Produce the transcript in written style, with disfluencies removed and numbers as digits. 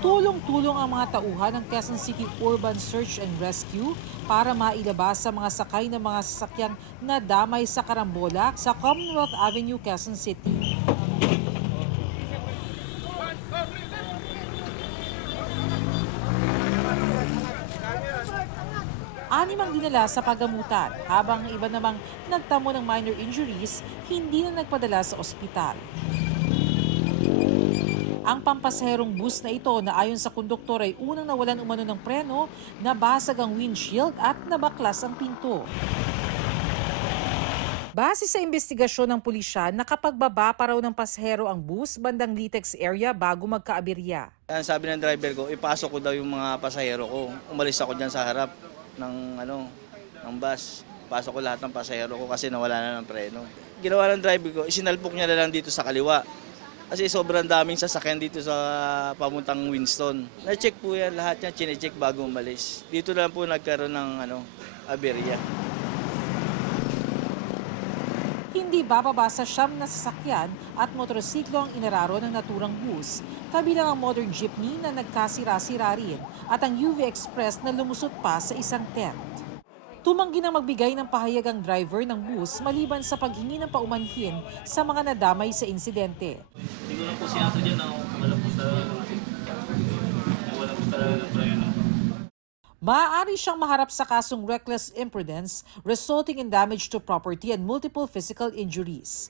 Tulong-tulong ang mga tauhan ng Quezon City Urban Search and Rescue para mailabas sa mga sakay ng mga sasakyang nadamay sa karambola sa Commonwealth Avenue, Quezon City. Anim ang dinala sa pagamutan, habang ang iba namang nagtamo ng minor injuries, hindi na nagpadala sa ospital. Ang pampasaherong bus na ito na ayon sa konduktor ay unang nawalan umano ng preno, nabasag ang windshield at nabaklas ang pinto. Base sa investigasyon ng pulisya, nakapagbaba pa raw ng pasahero ang bus bandang Litex area bago magkaaberya. Ang sabi ng driver ko, ipasok ko daw yung mga pasahero ko. Umalis ako dyan sa harap ng bus. Pasok ko lahat ng pasahero ko kasi nawala na ng preno. Ginawa ng driver ko, isinalpok niya na lang dito sa kaliwa. Kasi sobrang daming sasakyan dito sa pamuntang Winston. Na-check po yan, lahat yan, chine-check bago umalis. Dito lang po nagkaroon ng aberya. Hindi bababa sa 9 na sasakyan at motorsiklo ang inararo ng naturang bus, kabilang ang motor jeepney na nagkasira-sira rin at ang UV Express na lumusot pa sa isang tent. Tumanggi na magbigay ng pahayag ang driver ng bus maliban sa paghingi ng paumanhin sa mga nadamay sa insidente. Hindi ko lang po siya dyan na wala po talaga ng preno. Maaari siyang maharap sa kasong reckless imprudence resulting in damage to property and multiple physical injuries.